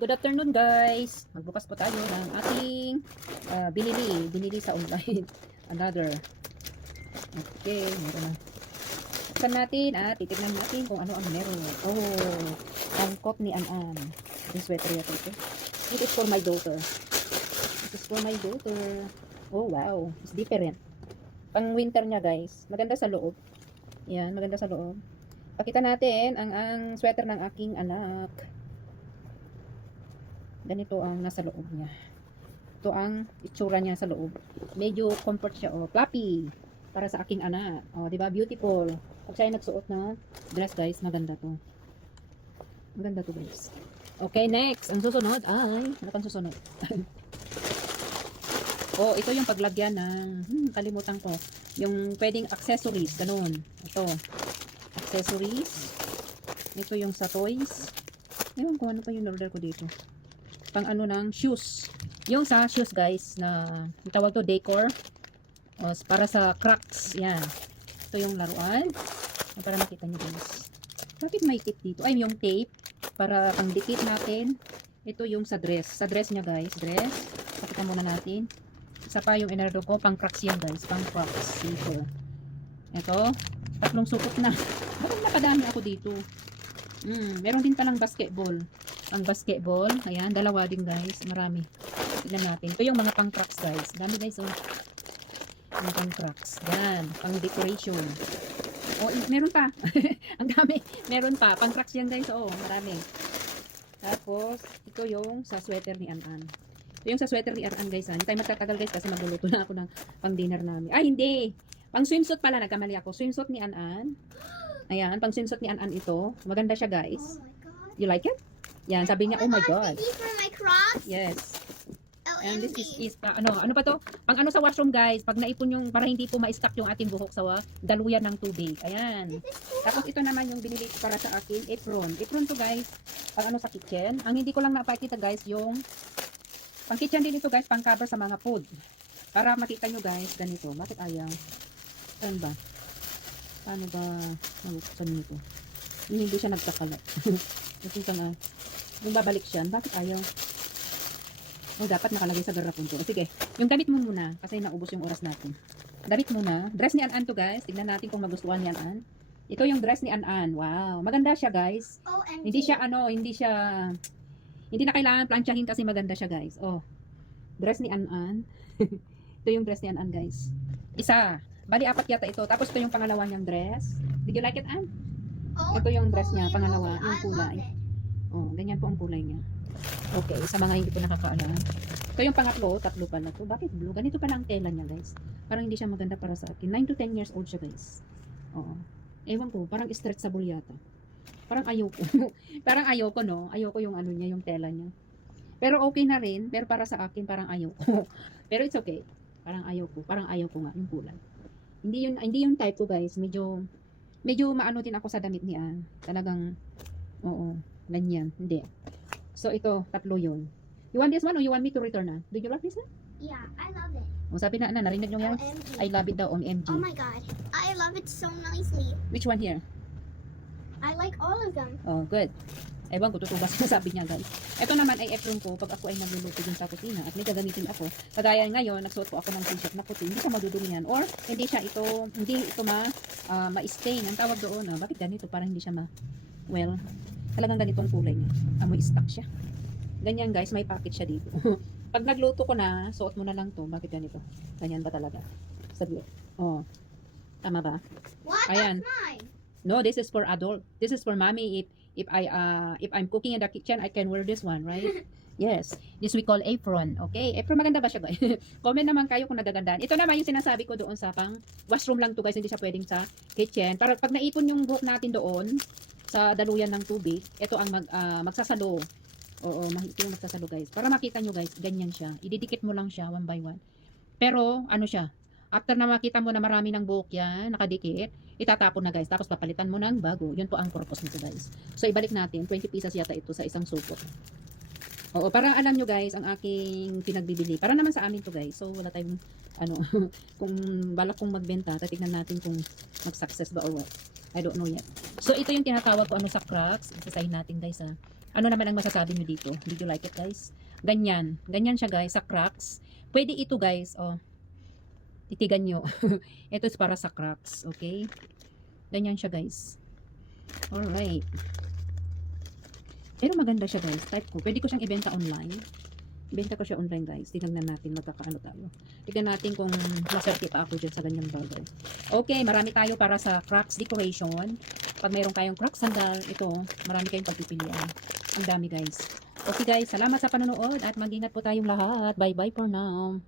Good afternoon guys! Magbukas po tayo ng ating binili sa online. Another. Okay, meron na. Buksan natin at titignan natin kung ano ang meron. Oh, ang coat ni An-An. Yung sweater yata ito. It is for my daughter. It is for my daughter. Oh wow, it's different. Pang winter niya guys. Maganda sa loob. Yan, maganda sa loob. Pakita natin ang sweater ng aking anak. Ganito ang nasa loob niya. Ito ang itsura niya sa loob. Medyo comfort siya, oh, fluffy para sa aking anak. Oh, 'di ba? Beautiful. Pag siya ay nagsuot na dress, guys, maganda 'to. Maganda 'to, guys. Okay, next. Ang susunod ay ano pang susunod? Oh, ito yung paglagyan ng kalimutan ko. Yung pwedeng accessories, ganun. Ito. Accessories. Ito yung sa toys. Ewan ko ano pa yung order ko dito. Pang ano ng shoes. Yung sa shoes guys na tawag to decor. O, para sa cracks. Yan. Ito yung laruan. Para makita nyo guys. Bakit may tape dito? Ay, yung tape. Para pang dikit natin. Ito yung sa dress. Sa dress niya guys. Dress. Pakita muna natin. Isa pa yung inardo ko. Pang cracks yan guys. Pang cracks. Dito. Ito. Tatlong sukot na. Bakit nakadami ako dito? Meron din palang basketball. Ang basketball, ayan, dalawa din guys, marami. Tignan natin. Ito yung mga pang cracks guys. Dami guys, oh. Mga pang cracks. Yan, pang decoration. Oh, meron pa. Ang dami. Meron pa. Pang cracks yan guys, oh, marami. Tapos, ito yung sa sweater ni An-An. Ito yung sa sweater ni An-An guys, ha. Hindi tayo magtatagal guys kasi magluluto na ako ng pang dinner namin. Ay, hindi. Pang swimsuit pala, nagkamali ako. Swimsuit ni An-An. Ayan, pang swimsuit ni An-An ito. Maganda siya guys. Oh my God. You like it? Yan, sabi niya, oh my God. Thank you for my cross. Yes. And this OMG. is ano pa to? Pang ano sa washroom guys, pag naipon yung, para hindi po ma-stuck yung ating buhok sa daluyan ng tubig. Ayan. Tapos ito naman yung binili ko para sa akin, apron. Apron to guys, pang ano sa kitchen. Ang hindi ko lang napakita guys, yung pang kitchen din ito guys, pang cover sa mga food. Para makita nyo guys, ganito. Bakit ayaw? Saan ba? Paano ba nabuksan nito? Hindi siya nagkakalat. Ito ka na. Yung babalik siya, bakit ayaw? Oh, dapat nakalagay sa garapon to. O, sige, yung damit mo muna, kasi naubos yung oras natin. Damit muna. Dress ni An-An to guys. Tignan natin kung magustuhan ni An-An. Ito yung dress ni An-An. Wow, maganda siya guys. OMG. Hindi na kailangan planchahin kasi maganda siya guys. Oh, dress ni An-An. Ito yung dress ni An-An guys. Isa. Bali, apat yata ito. Tapos ito yung pangalawa niyang dress. Did you like it, An? Oh, Ito yung dress niya, holy pangalawa, moly, yung I kulay. love it. Oh, ganyan po ang kulay niya. Okay, sa mga hindi po nakakaalam. Ito yung pangatlo, tatlo pala to. Bakit blue? Ganito pala ang tela niya, guys. Parang hindi siya maganda para sa akin. 9 to 10 years old siya, guys. Oo. Ewan ko, parang stretchable yata. Parang ayoko. Parang ayoko, no? Ayoko yung ano niya, yung tela niya. Pero okay na rin, pero para sa akin, parang ayoko. Pero it's okay. Parang ayoko nga yung kulay. Hindi yung type ko, guys. Medyo maano din ako sa damit niya. Talagang, oo, ganyan. Hindi. So, ito, tatlo yun. You want this one or you want me to return na? Do you like this one? Yeah, I love it. O, sabi na, narinig nyo yan? OMG. I love it daw, OMG. Oh my God. I love it so nicely. Which one here? I like all of them. Oh, good. Ewan ko, tutubas ko sabi niya, guys. Ito naman ay apron ko pag ako ay nagluluto din sa kusina at may gagamitin ako. Kagaya ngayon, nagsuot po ako ng t-shirt na puti. Hindi siya madudumihan or hindi ito ma-stain. Ang tawag doon, bakit ganito? Parang hindi siya well, talagang ganito ang kulay niya. Amoy stuck siya. Ganyan guys, may packet siya dito. Pag nagluto ko na, suot mo na lang to. Bakit ganito? Ganyan ba talaga? Saglit. Oh. Tama ba? What? Ayan. That's mine. No, this is for adult. This is for mommy. If I'm cooking in the kitchen, I can wear this one, right? Yes. This we call apron. Okay? Apron, maganda ba siya, guys? Comment naman kayo kung nagagandaan. Ito naman yung sinasabi ko doon sa pang washroom lang to, guys. Hindi siya pwedeng sa kitchen. Para pag naipon yung buhok natin doon sa daluyan ng tubig, ito ang magsasalo. Oo, ito yung magsasalo, guys. Para makita nyo, guys, ganyan siya. Ididikit mo lang siya one by one. Pero, ano siya? After na makita mo na marami ng buhok yan, nakadikit, itatapon na guys. Tapos papalitan mo ng bago. Yun po ang purpose nito guys. So ibalik natin, 20 pieces yata ito sa isang supot. Oo, para alam nyo guys, ang aking pinagbibili. Para naman sa amin to guys. So wala tayong, kung balak kong magbenta, titignan natin kung mag-success ba or what. I don't know yet. So ito yung tinatawag ko sa cracks. Isasahin natin guys ha. Ano naman ang masasabi nyo dito? Did you like it, guys? Ganyan. Ganyan siya, guys, sa cracks. Pwede ito, guys, oh. Titigan nyo. Ito is para sa cracks, okay? Ganyan siya, guys. Alright. Pero maganda siya, guys. Type ko. Pwede ko siyang ibenta online. Ibenta ko siya online, guys. Tignan natin. Magkakaano tayo. Tignan natin kung maserte pa ako dyan sa ganyang bagay. Okay, marami tayo para sa cracks decoration. Pag mayroon kayong cracks sandal, ito, marami kayong pagpipilian. Ang dami, guys. Okay, guys. Salamat sa panonood at mag-ingat po tayong lahat. Bye-bye for now.